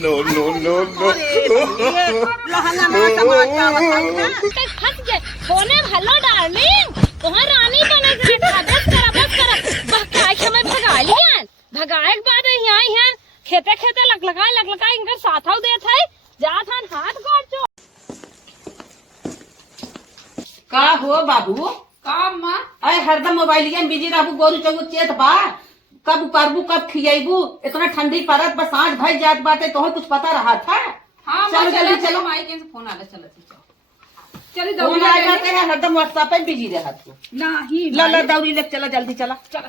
No no no no lehenga में समाज का बताई ना फंस गए होने भलो डार्लिंग तोहर रानी बने के रखा बस कर बहकाई समय भगा लियन भगाए के बाद यहाँ आई हैं खेते खेते लग इनकर साथाव देत है जात हन हाथ गोड़ चो का हो बाबू का अम्मा अरे हरदम मोबाइलिया में बिजी रहबू गोरू चौगु चेत बा कब करबू कब खियाबू इतना ठंडी परत बस सांझ भई जात बाटे तो कुछ पता रहा था। हाँ चलो जल्दी चलो माई के फोन आ गया चलो चली फोन दौड़ी आ जाते हैं हरदम व्हाट्सएप पे बिजी रहत तू नहीं ला दौड़ी ले चला जल्दी चला चला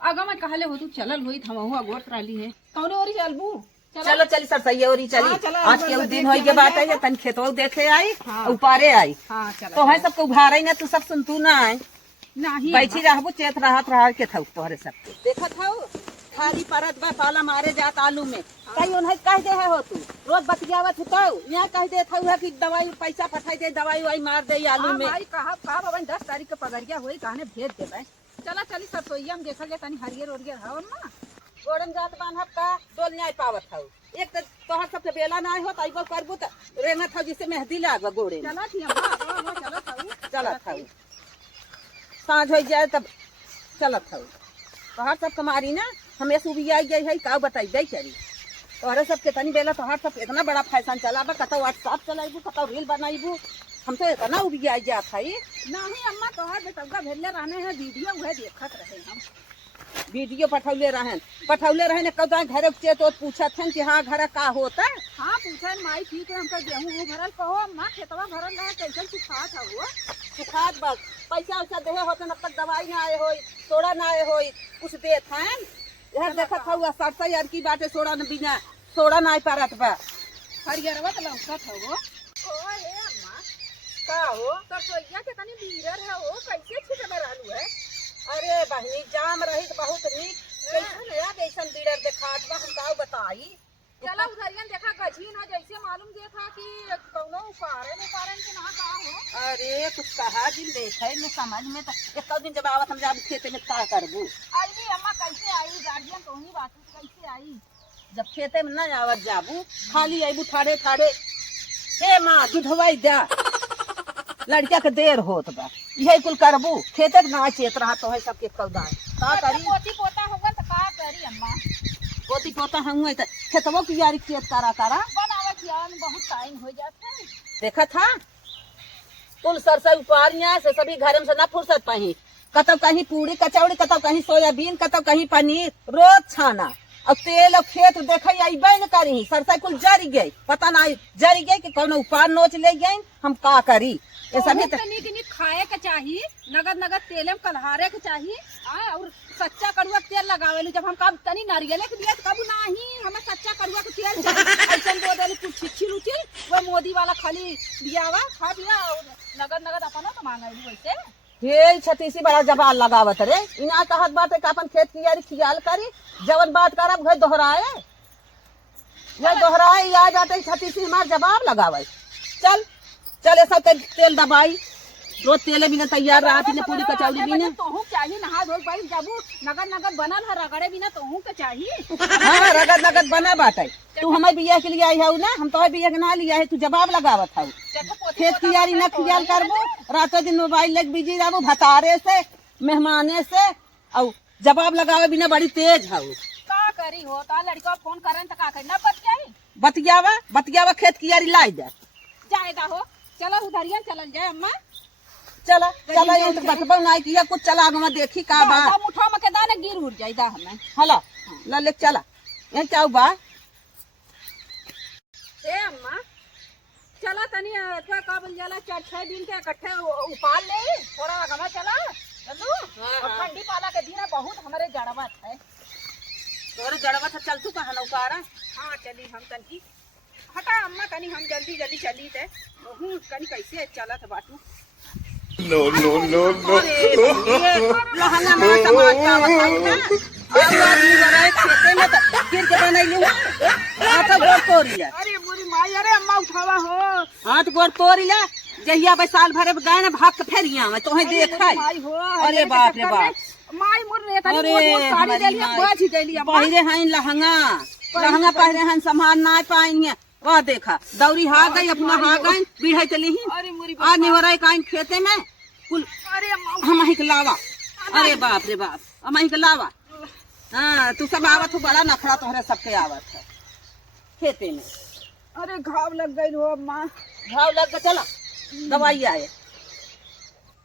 अगर मैं कहले हो तू चलल होई हम अगोर कराली है कौन ओरी चलबू चलो चली सरसैया और चली हाँ, चलो, आज के चलो, दिन होई के बात है तन खेतवा देखे आई हाँ। उपारे आई हाँ चला तो है सबको उभार ना तू सब सुन तू ना आई नहीं बैठी रहबू चेत रहा के था तोहरे सब देखत हौ खाली परत बा पाला मारे जात आलू में कहीं उन्हें कह दे हो तू रोज बतियावत हो यहाँ कह दे था कि दवाई पैसा पठाई दे दवाई वाई मार दे आलू में भाई कहा बाबा 10 तारीख के पगरिया होई कहने भेज देबे चला चली सरसोईया में देखा गया तनी हरियर ओरियर हवन ना गोड़न जात बांधब का डोल नहीं पावत हौ एक तो तोहर सबके बेला ना हो तइबो करबू त रेंगत हौ जिसे मेहंदी लागबा गोड़े में चला थी अम्मा चला था चलत हौ सांझ हो जाए तब चलत हौ तोहर सब कमारी ना हमें सुबिया गई है का बताइबे करी तोहरे सबके तनी बेला तोहर सब इतना बड़ा फैशन चलाबा कतौ व्हाट्सएप चलाइबू कतौ रील बनाइबू हम तो इतना उबिया जात है नहीं अम्मा तोहर बेटवा भेजले रहने हैं वीडियो वह देखत रहे हम वीडियो पठौले रहन कदा घर के तो पूछत हन कि हाँ घर का होता हाँ पूछन माई ठीक है हमका गेहूं भरल कहो अम्मा खेतवा भरल रहा कैसे सुखात है वो सुखात बस पैसा वैसा देहे होते न तक दवाई ना आए होई सोडा ना आए होई कुछ देत हन यह देखत हुआ 60 की बाटे सोडा न बिना सोडा ना आए पारत बा हरियरवा तो लौकत है वो ओ हे अम्मा का हो सरसोईया के तनी बीरर है वो कैसे छिटबे रहलू है अरे बहनी जाम रही बहुत निक कैसन है कैसन बीड़र देखात बा हम का बताई चला उधरियन देखा गझीन है जैसे मालूम दिया था कि कौनो उपारन के ना का हो अरे कुछ कहा दिन देखे में समझ में तो एक दिन जब आवत हम जाब खेते में का करबू आई अम्मा कैसे आई गार्जियन तो ही बात कैसे आई जब खेते में न आवत जाबू खाली आईबू ठाड़े हे माँ दूधवाई दा लड़किया के देर होत बा यही कुल करबू खेते के ना चेत रहा तो है सबके कौदान का करी पोती पोता होगा तो का करी अम्मा पोती पोता हम त खेतबो की यारी खेत करा बनावत यार बहुत टाइम हो जाता है देखा था कुल सरसई उपारियां से सभी घर में से न फुर्सत पाही कतौ कहीं पूरी कचौड़ी कतौ कहीं सोयाबीन कतौ कहीं पनीर रोज छाना और तेल और खेत देखे अबे न करी सरसई कुल जरी गई पता ना जरी गई कि कौन उपार नोच ले गई हम का करी ये सभी तनी खाए के चाहिए नगद तेल में कलहारे के चाहिए और सच्चा कड़ुआ तेल लगावेलू जब हम कब तनी नारियल के दिया कब नहीं हमें सच्चा कड़ुआ के तेल चाहिए ऐसा दो देली कुछ छिछिल उछिल वो मोदी वाला खाली दियावा खा दिया और नगद अपना तो मांगेलू वैसे हे छतीसी बड़ा जबान लगावत रे इना कहत बाटे का अपन खेत की यारी खियाल करी जवन बात करब घर दोहराए या जाते छतीसी हमार जवाब लगावे चल ऐसा तेल दबाई रोज तेल बिना तैयार रहा थी पूरी कचौड़ी बिना तोहू चाहिए नहा धो भाई जब नगद बनल है रगड़े बिना तोहू के चाहिए हाँ रगद बना बाटे तू हमारे बिया के लिए आई है ना हम तो बिया के ना लिया है तू जवाब लगावत है खेत की यारी न खियाल करबो रातों दिन मोबाइल लेके बिजी रहबो भतारे से मेहमाने से और जवाब लगावे बिना बड़ी तेज है का करी हो ता लड़का फोन करन त का करी न बतियावा खेत की यारी लाई दे जाएगा हो चलो उधरियन चलल जाए अम्मा चला ये तो बतबा नहीं किया कुछ चला आगे देखी का बात मुठा में के दाने गिर उड़ जाइदा हमें हला ला ले चला ये चाउ बा ए अम्मा चला तनी अथवा का बोल जाला 4-6 दिन के इकट्ठे उपाल ले थोड़ा आगे चला चलू और ठंडी पाला के दिन बहुत हमारे जड़वत है तोरे जड़वा था चल तू कहां नौकारा हां चली हम तनी हटा अम्मा तनी हम जल्दी चली थे कनी कैसे चलत बाटू no no no no lehenga में समाज का बताई ना अब आदमी जरा खेते में तो गिर के बनैलू हाथ गोड़ तोड़िया अरे मोरी माई अरे अम्मा उठावा हो हाथ गोड़ तोड़िया जहिया बे साल भरे गए ना भाग के फेरिया में तोहे देखा अरे बाप रे बाप माई मोर ने तनी मोर साड़ी देलिया बाज देलिया पहिरे हैं लहंगा लहंगा पहने हैं संभाल ना पाएंगे। वह देखा दौरी हा गई अपना हा गई बीढ़े चली ही अरे मोरी आज निवरा काइन खेते में कुल अरे हम ही के लावा। अरे बाप रे बाप हम ही के लावा। हाँ तू सब आवत हो बड़ा नखड़ा तोहरे सबके आवत है खेते में। अरे घाव लग गई हो अम्मा। घाव लग के चला दवाई आए।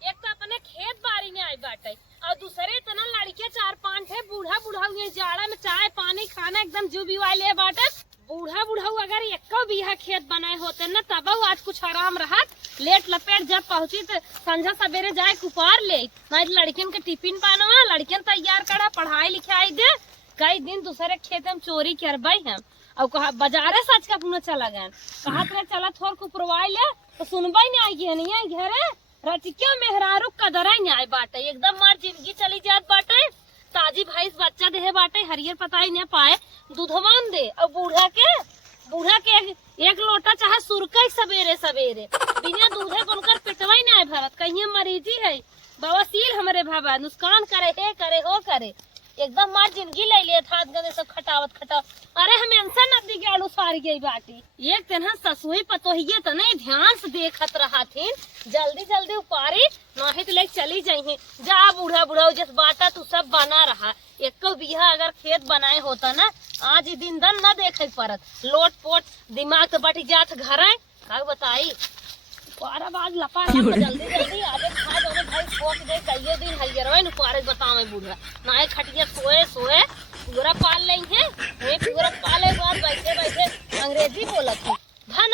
एक तो अपने खेत बाड़ी में आई बाटे और दूसरे इतना लड़के 4-5 है बूढ़ा बूढ़ा हुए जाड़ा में चाय पानी खाना एकदम जुबी वाले बाटे। बूढ़ा बूढ़ा अगर एक बीघा खेत बनाए होते न तब आज कुछ आराम रहत। लेट लपेट जब पहुंची तो संझा सवेरे जाए कुपार ले नहीं लड़कियन के टिफिन पाना लड़कियन तैयार करा पढ़ाई लिखाई दे। कई दिन दूसरे खेत में चोरी करबई हम और कहा बाजारे सच का पुनः चला गए कहा तेरा चला थोड़ कुपरवाई ले तो सुनबई नहीं आई नहीं आई घरे रटिक्या मेहरारू कदर आई बाटे एकदम मार जिंदगी चली जात बाटे। ताजी भाई बच्चा देहे बाटे हरियर पताई न पाए दूधवान दे और बूढ़ा के एक लोटा चाहे सुरकई सवेरे सवेरे बिना दूधे उनकर पेटवा नहीं भरत कहीं मरीजी है बवासीर हमारे भाभा नुकसान करे हो करे एकदम मार जिंदगी ले लिए था गए सब खटावत अरे हम इंसान नदी के आलू सारी गई बाटी एक दिन ससुई पतोहिए तो नहीं ध्यान से देखत रहा थी जल्दी उपारी नहीं तो लेके चली जाइए जा बूढ़ा बूढ़ा जिस बाटा तू सब बना रहा एक बीघा अगर खेत बनाए होता ना आज ही दिन दन न देखे परत लोट पोट दिमाग तो बटी जात घर है का बताई पारा बाज लपा जल्दी आगे खा दो भाई ठोक दे कहिए दिन हरियरवा न पारे बतावे बूढ़ा ना खटिया सोए पूरा पाल लेंगे वे पूरा पाले बाद बैठे अंग्रेजी बोलत है भन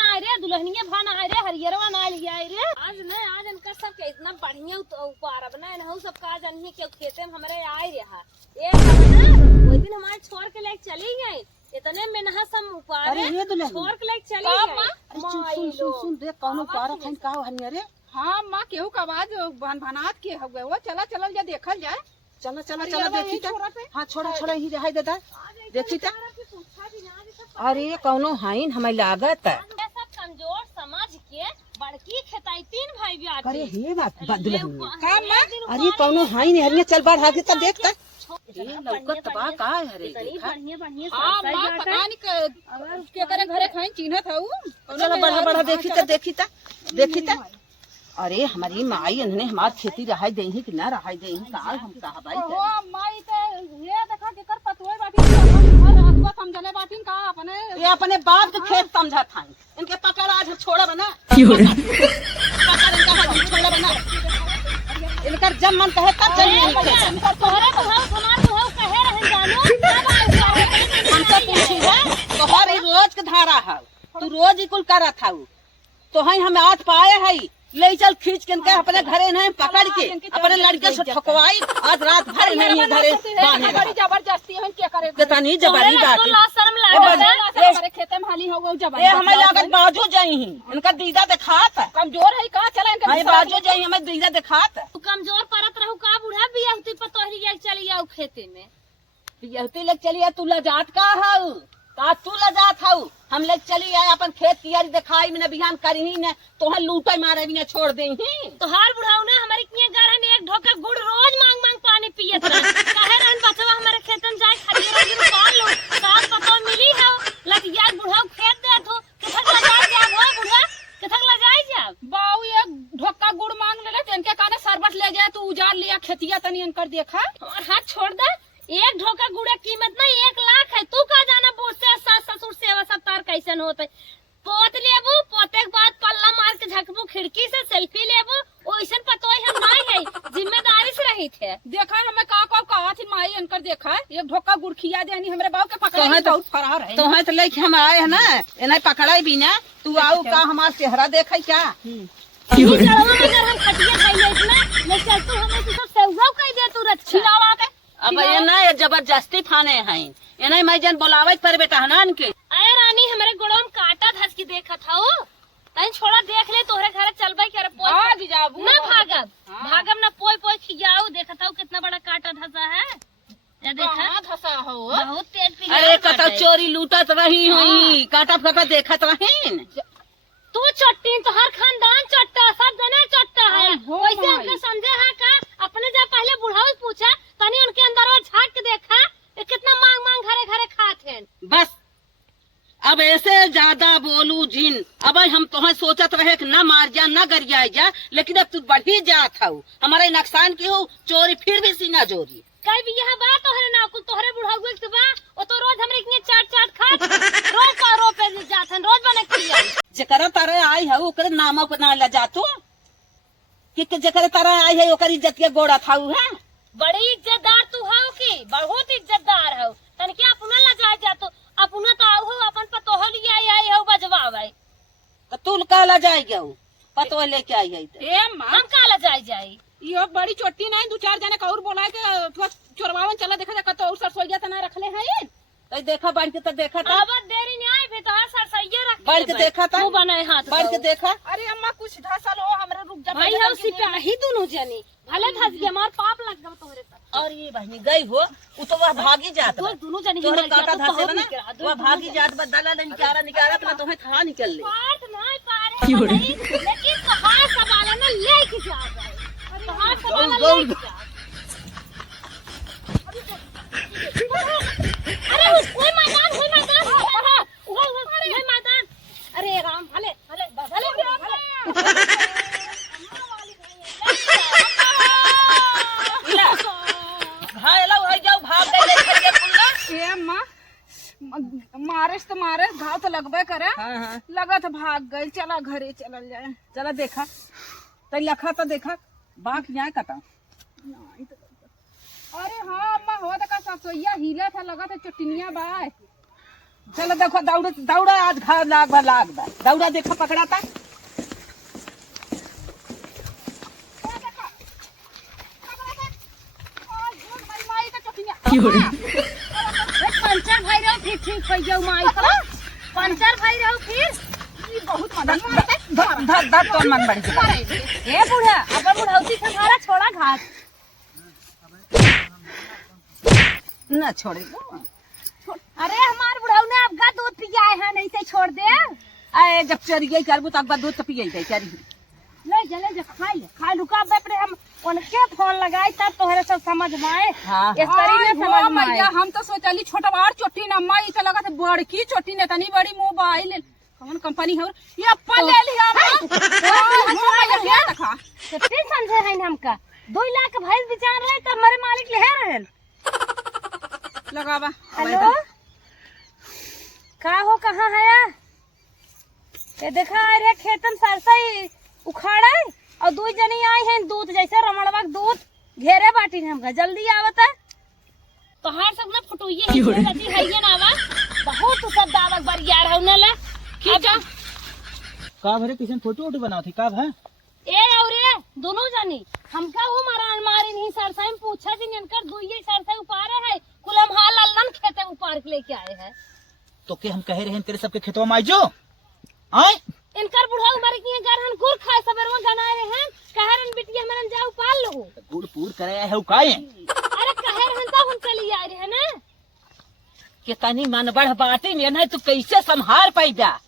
आ रे दुल्हनिया भन आ रे हरियरवा ना लिया रे आज इनका सब के इतना बढ़िया पारब ना इनहु सब का जानही के खेते में हमरे आए रहा एक ना ओइ दिन हमारे छोड़ के लेके चली गई इतने में नहा सब उपारे छोड़ के लेके चली गई सुन देख कौनो पारा खाइन का हनी रे। हाँ माँ केहू का आवाज भनात के हो गए वो चला जा देखल जाए। चला देखी ता हाँ छोड़ा ही रहा देता देखी ता अरे कौनो हाइन हमें लागत है सब कमजोर समझ के बड़की खेताई 3 भाई भी आते अरे हे बात दुल्हन अरे कौनो हाइन हरिया चल बाढ़ आगे तब देखता लौकत बा का है रे बढ़िया हाँ माँ पता नहीं के करे घरे खाई चिन्हत हूँ। चलो बड़ा देखी ता अरे हमारी माई उन्होंने हमार खेती रहाई दे कि ना रहाई दे काल हम कहा भाई ओ माई ते ये देखा के कर पतोय बाटी घर हसबा समझले बाटी का अपने ये अपने बाप के खेत समझा था इनके पकड़ आज छोड़ा बना छोड़ा बना इनका जब मन कहे तब जब तोहरे को हम कहे रहे जानो हमसे पूछी है तोहर रोज के धारा है तू रोज ही कुल करा था तो हम आज पाए है ले चल खींच के अपने घरे नहीं पकड़ के अपने लड़के से ठकवाई आज रात भर नहीं घरे बड़ी जबरदस्ती है क्या करे कितनी जबरी बात शर्म लागे हमारे खेते में हाली हो जबरदस्ती ये हमें लागत बाजू जाई ही इनका दीदा दिखात है कमजोर है का चला हमें बाजू जाई हमें दीदा दिखात है तू कमजोर परत रहू का बूढ़ा बिया होती पतोहरी के चली जाऊ खेते में यहती लग चलिए तू लजात का हाउ का तू लजात हाउ हम लोग चली आए अपन खेत की दिखाई में बिहान करी न तो हम लूटे मारे भी न छोड़ दे तो हार बुढ़ाऊ ने हमारे किए घर ने एक ढोका गुड़ रोज मांग पानी पियत रहे काहे रहन बचवा हमारे खेतन जाए खरिया रोज पाल लो साथ पतो मिली है लगिया बुढ़ाऊ खेत दे तो किथक लगाई जा हो बुढ़ा किथक लगाई जा बाऊ एक ढोका गुड़ मांग ले तो इनके काने शरबत ले जाए तू उजाड़ लिया खेतिया तनी इनकर देखा और हाथ छोड़ दे एक ढोका गुड़ की कीमत ना 1 लाख है तू का जाना बोलते सास ससुर सेवा सब तार कैसन होते पोत लेबू पोते के बाद पल्ला मार के झकबू खिड़की से सेल्फी लेबू ओइसन पतोय हम नहीं है जिम्मेदारी से रही थे देखा हमें का कहा थी माई इनकर देखा एक ढोका गुड़ खिया देनी हमरे बाऊ के पकड़ा बहुत फरार है तो तो लेके हम आए है ना इन्हें पकड़ाई भी ना तू आओ का हमारा चेहरा देखा क्या अगर हम खटिया खाई इतना मैं चलतू हमें तो सब सेवा कह दे तू रच्छा खिलावा के अब ये ना ये जबरदस्ती फाने हैं इन्हें मैं जन बुलावे पर बेटा हनान के अरे रानी हमारे गोड़ों में काटा धस की देखा था वो तन छोड़ा देख ले तोहरे घर चलबे कर पोई जाबू ना भागब ना पोई खियाऊ देखा था कितना बड़ा काटा धसा है या देखा धसा हो बहुत तेज पी अरे कटा चोरी लूटत रही हुई काटा फटा देखत रही तू चट्टी तो हर खानदान चट्टा सब जने चट्टा है वैसे हमको समझे है का अपने जब पहले बुढ़ाऊ पूछा तनी उनके अंदर वो झांक के देखा कितना मांग घरे घरे खाते हैं। बस अब ऐसे ज्यादा बोलू जिन। अब हम तुम्हें सोचत रहे कि न मार जा न गरिया जा, लेकिन अब तू बढ़ी जात हो, हमारे नुकसान की हो, चोरी फिर भी सीना जोरी। कल भी यह बात तोहरे ना कुल तोहरे बुढ़ा हुए के बा वो तो रोज हमरे इतने चाट खा रोज पारो पे जाथन रोज बने खिया जकरा तारे आई है ओकरे नामों को ना ले जातो कि जकरा तारे आई है ओकर इज्जत के गोड़ा थाऊ है। बड़ी इज्जतदार तू हो की बहुत इज्जतदार हो तन क्या अपना ला जाए जा तो अपना तो आओ हो अपन पतोह लिया आई हो बजवावे तो तू काला जाए गया पतो लेके आई है ए अम्मा हम काला जाए जाई यो बड़ी चोटी नहीं 2-4 जने का और बोला के चोरवावन चला देखा कतो और सरसोईया तना रखले हैं तो देखा बढ़ के तो देखा था अब देरी नहीं आई भी तो हर सरसैया रख बढ़ के देखा था मुंह बनाए हाथ बढ़ के देखा। अरे अम्मा कुछ धसल हो हमरे रुक जा भाई हम सिपाही दोनों जने भले धस गए हमार पाप लग गए तोहरे साथ और ये बहनी गई हो वो तो वह भागी जात बा। दोनों जने तोहरा हिम्मत काका किया तो धसे बहुत ना निकला वह भागी जात बदला ले निकारा तो तुम्हें था निकल ले पार्ट नहीं पा रहे लेकिन कहां सवाल ना लेके जा गए कहां सवाल लेके जा अरे कोई मैदान कोई मैदान अरे राम भले भले भले घायला हो जाओ भाग गए खरिया पुल्ला। ए अम्मा मारेस तो मारे घाव तो लगबे करे हां लगत भाग गई चला घरे चलल जाए चला देखा तो लखा तो देखा बाघ यहाँ कटा। अरे हाँ अम्मा हो तो का सरसोईया हिले था लगा था चटनिया बाय चलो देखो दौड़ा दौड़ा आज घाव लाग बा दौड़ा देखा पकड़ा था पंचर भाई रहो फिर ठीक हो जाओ माई पंचर भाई रहो फिर बहुत मदद मारते धर तो मन बढ़ गया। ए बूढ़ा अब बुढ़ौती से हमारा छोड़ा घाट न छोड़े अरे हमारे बुढ़ऊ ने आपका दूध पिया है नहीं से छोड़ दे आए जब चरिए करबू तो अकबर दूध तो पिए जाए चरी ले जले खाई लुका पे हम उनके फोन लगाई तब तोहरे सब समझ में आए हाँ इस तरी में समझ में मैया आए हम तो सोचली छोटवार चोटी न अम्मा ई तो लगा था बड़की चोटी ने तनी बड़ी मोबाइल कौन कंपनी है ये अप्पा ले लिया अम्मा क्या देखा कितने समझे हैं हमका 2 लाख भैंस बेचान रहे तब हमारे मालिक ले रहे लगावा हेलो का हो कहाँ है ये देखा अरे खेतन सरसा ही उखाड़ा है और 2 जनी आए हैं दूध जैसे रमणवा दूध घेरे बाटी हमका जल्दी आवत है तो हर सब ना फटुइए है ये ना आवा बहुत सब दावत बरियार होने ले खींचा का भरे किसी फोटो वोटो बनाओ थी का है ए और ये दोनों जनी हमका वो मारा मारी नहीं सरसा में पूछा जी इनकर दुइये सरसा उपारे है कुलम हाल अल्लन खेते उपार के लेके आए हैं तो के हम कह रहे हैं तेरे सबके खेतवा में आई जो आए इनकर बुढ़ा उमर की गरहन गुर खाए सबरवा गनाए रहे हैं कहरन बिटिया मनन जाऊ पाल लो गुड़ पूर करे है काए अरे कहरन तो हम चली आ रहे हैं ना कितनी मन बढ़ बाटी में नहीं तू कैसे संभाल पैदा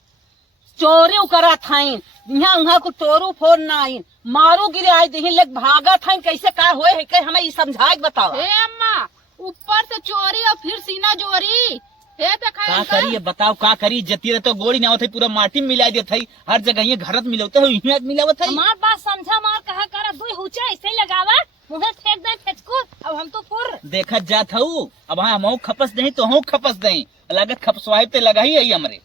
चोरी करा थाइन यहाँ उहाँ को तोरू फोन ना आइन मारू गिरे आई दही लेक भागा थाइन कैसे का होए है के हमें समझाए बताओ। हे अम्मा ऊपर से चोरी और फिर सीना जोरी हे देखा का करी बताओ का करी जती रहे तो गोड़ी ना होते पूरा माटी में मिला देते हर जगह ये घरत मिलते हो यहाँ मिलावत है हमार बात समझा मार कहा करा दुई हुचा ऐसे लगावा मुहे फेंक दे फेंचको अब हम तो पुर देखत जात हूँ अब हाँ हम खपस नहीं तो हूँ खपस नहीं लागत खपसवाई पे लगा ही है हमरे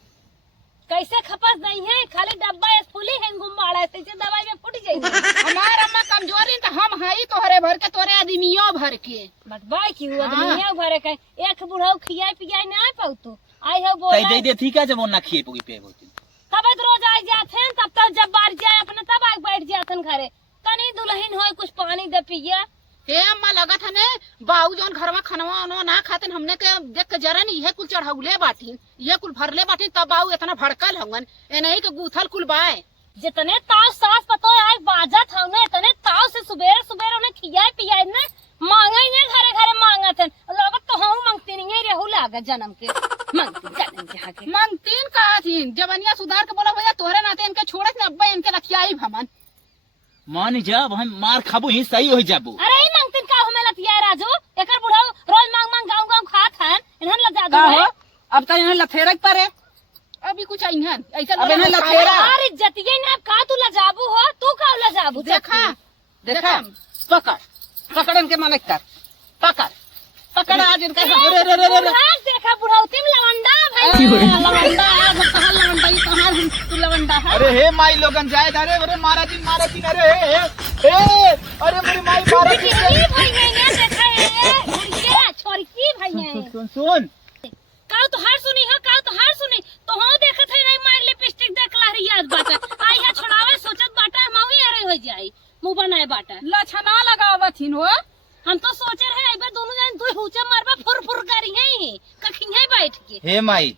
कैसे खपस नहीं है खाली डब्बा फूली है गुम्बाड़ा ऐसे दवाई में फूट जाएगी हमार अम्मा कमजोरी तो हम हई तोहरे भर के तोरे आदमियों भर के बटवाई की हुआ दुनिया भरे के एक बुढ़ऊ खियाई पियाई ना पाऊ तू आई हो बोला दे दे ठीक है जब वो ना खिए पुगी पे होती तब रोज आ जाते हैं तब तक जब बाहर जाए अपने तब आग बैठ जाते हैं घरे तनी दुल्हन हो कुछ पानी दे पिया हे अम्मा लगत है ने बाऊ जोन घर में खनवा उनवा ना खाते हमने के देख के जरा नहीं ये कुल चढ़ौले बाटीन ये कुल भरले बाटीन तब बाऊ इतना भड़कल होंगन ए नहीं के गूथल कुल बाए जितने ताव सास पतो आए बाजा था ना इतने ताव से सुबेरे सुबेरे उन्हें खियाए पियाए ना मांगा ही नहीं घरे घरे मांगा थे लगत तो हम मांगती नहीं रहू लागत जन्म के मांगती जन्म के हाके मंगतीन कहा थी जवनिया सुधार के बोला भैया तोहरे नाते इनके छोड़े ने अब्बा इनके रखियाई भमन मान जब हम मार खाबू ही सही हो जाबू अरे ही मांगतीन का हमें लतिया राजू एकर बुढ़ा रोज मांग मांग गाँव गाँव खात हैं इन्हन लजा का दो हो अब तो यहाँ लथेरा पर है। अभी कुछ अइहन ऐसा अब इन्हें लथेरा यार इज्जतिये ना का तू लजाबू हो, तू का लजाबू देखा देखा पकड़ पकड़ इनके मन कर पकड़ पकड़ आज इनका देखा बुढ़ौती में लवंडा भाई लवंडा आज कहाँ लवंडा ये कहाँ तू लवंडा है। अरे हे माई लोगन जाए अरे अरे मारा दिन अरे अरे मेरी माई मारा दिन कितनी भाई है देखा है ये छोरी भाई है सुन का तो हर सुनी हो का तो हर सुनी तो हो देखत है नहीं मार लिपस्टिक देखला रही याद बात आई है छोड़ावे सोचत बाटा हम ही अरे हो जाई मुंह बनाए बाटा लछना लगावत हिन हो। हम तो सोचे रहे अबे दोनों जन दो हुचा मारबा फुर फुर करी है कखिया बैठ के हे माई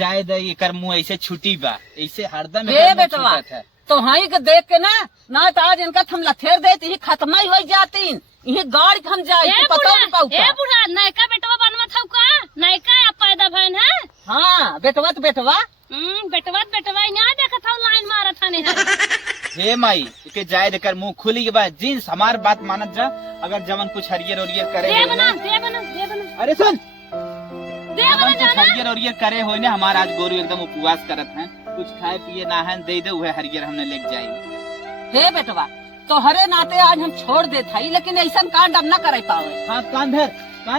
जाए दे कर मुंह ऐसे छुटी बा ऐसे हरदम हे बेटवा तो हाई के देख के ना तो आज इनका थम लथेर देती ही खत्म ही हो जाती ये गाड़ी हम जाए पता नहीं पाऊ ए बुढ़ा नयका बेटवा बनवत हौ का नयका पैदा भन है। हाँ बेटवा तो बेटवा बेटवा यहाँ देखत हौ लाइन मारत हने हे माई के जाए देकर मुंह खुली के बाद जींस हमार बात मानत जा अगर जवन कुछ हरियर उरियर करे दे हो बना ना अरे सुन जवन कुछ हरियर उरियर करे हो ना हमारा आज गोरू एकदम उपवास करत हैं कुछ खाए पिए ना है दे दे वह हरियर हमने लेके जाएंगे। हे बेटवा तो हरे नाते आज हम छोड़ दे थाई लेकिन ऐसा कांड अब न करे पावे। हाँ कान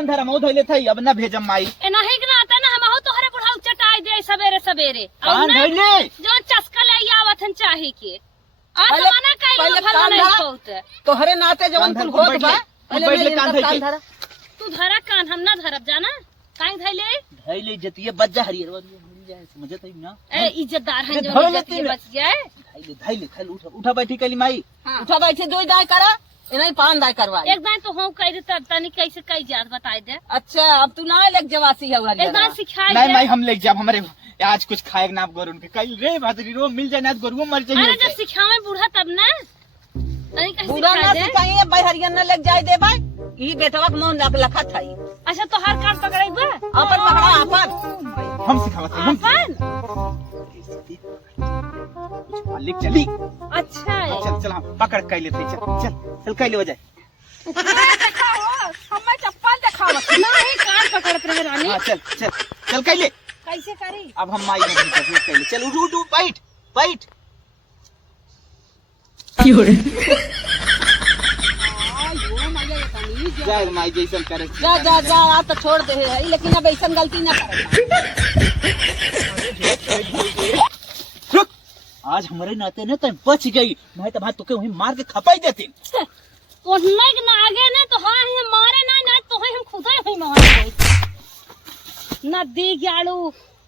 धर हम धैले थई अब न भेजम माई ए नहीं के नाते ना हम हो तोहरे बुढ़ा चटाई दे सवेरे सवेरे कान धैले जो चस्का ले आवत हन चाहे के आज जमाना काई भला नहीं होत तो हरे नाते जवन कुल होत बा पहले कान धर तू धरा कान हम ना धरब जाना काई धैले जतिये बज्जा हरियर मिल जाए समझत है ना ए इज्जतदार हैं जो धैले इज्जत बच जाए धैले उठा बैठी कली माई उठा बैठे दो दाएं करा इन्हें पान दाएं करवा एक दान तो हम कह दे तब तनी कैसे कई जात बताई दे। अच्छा अब तू ना लेक जवासी है एक दान सिखाई नहीं दे। माई हम लेके जाब हमारे आज कुछ खाएगा ना आप गोरू उनके कल रे भादरी रो मिल जाए ना गोरू मर अरे जाए जब सिखावे बूढ़ा तब ना तनी कैसे पूरा ना सिखाई दे। सिखाइए भाई हरियर न लेक जाए दे भाई ई बेटवा के मोन लखा थाई अच्छा तो हर काम पकड़ाई बा अपन पकड़ा अपन हम सिखावत हैं, हम अपन मालिक चली अच्छा है चल चल हम पकड़ कर लेते चल चल चल कर ले हो जाए देखा हो हमें चप्पल दिखावत नहीं कान पकड़त रहे रानी हाँ चल चल चल कर ले कैसे करी अब हम माई नहीं कर ले चल उठ उठ बैठ बैठ जाए माई जैसन करे जा जा जा आ तो छोड़ दे है लेकिन अब ऐसा गलती ना करे। रुक आज हमारे नाते न तो बच गई नहीं तो भाई तुके वहीं मार के खपाई देती ओढ़ने के ना आगे ना तो हाँ हम मारे ना तो हम खुदा ही मारे नदी गाड़ू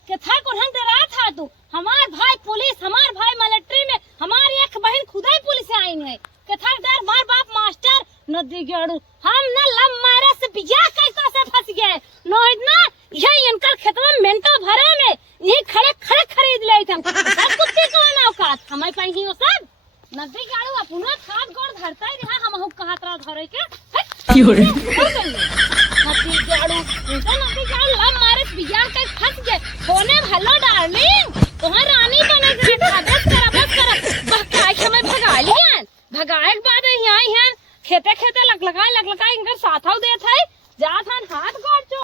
के था कोन डरा था तू हमार भाई पुलिस हमार भाई मिलिट्री में हमारी एक बहन खुदा ही पुलिस से आई है के था डर मार बाप मास्टर नदी गाड़ू हम न लम मारे से बिया कैसे फंस गए नो इतना यही इनकर खेतवा मेंटो भरे में यही खड़े खड़े खरीद ले थे सब कुत्ते को ना औकात हमारे पास ही हो सब नदी गाड़ू अपना खाद गोड़ धरता ही रहा हम कहत रहा धरे के नदी गाड़ू लम मारे से बिया के फंस गए कोने हेलो डार्लिंग तोहर रानी बने के बस कर बहकाई समय भगा लियन भगाए के बाद यहाँ आई हैं खेते खेते लग लगा इनकर साथाव देत है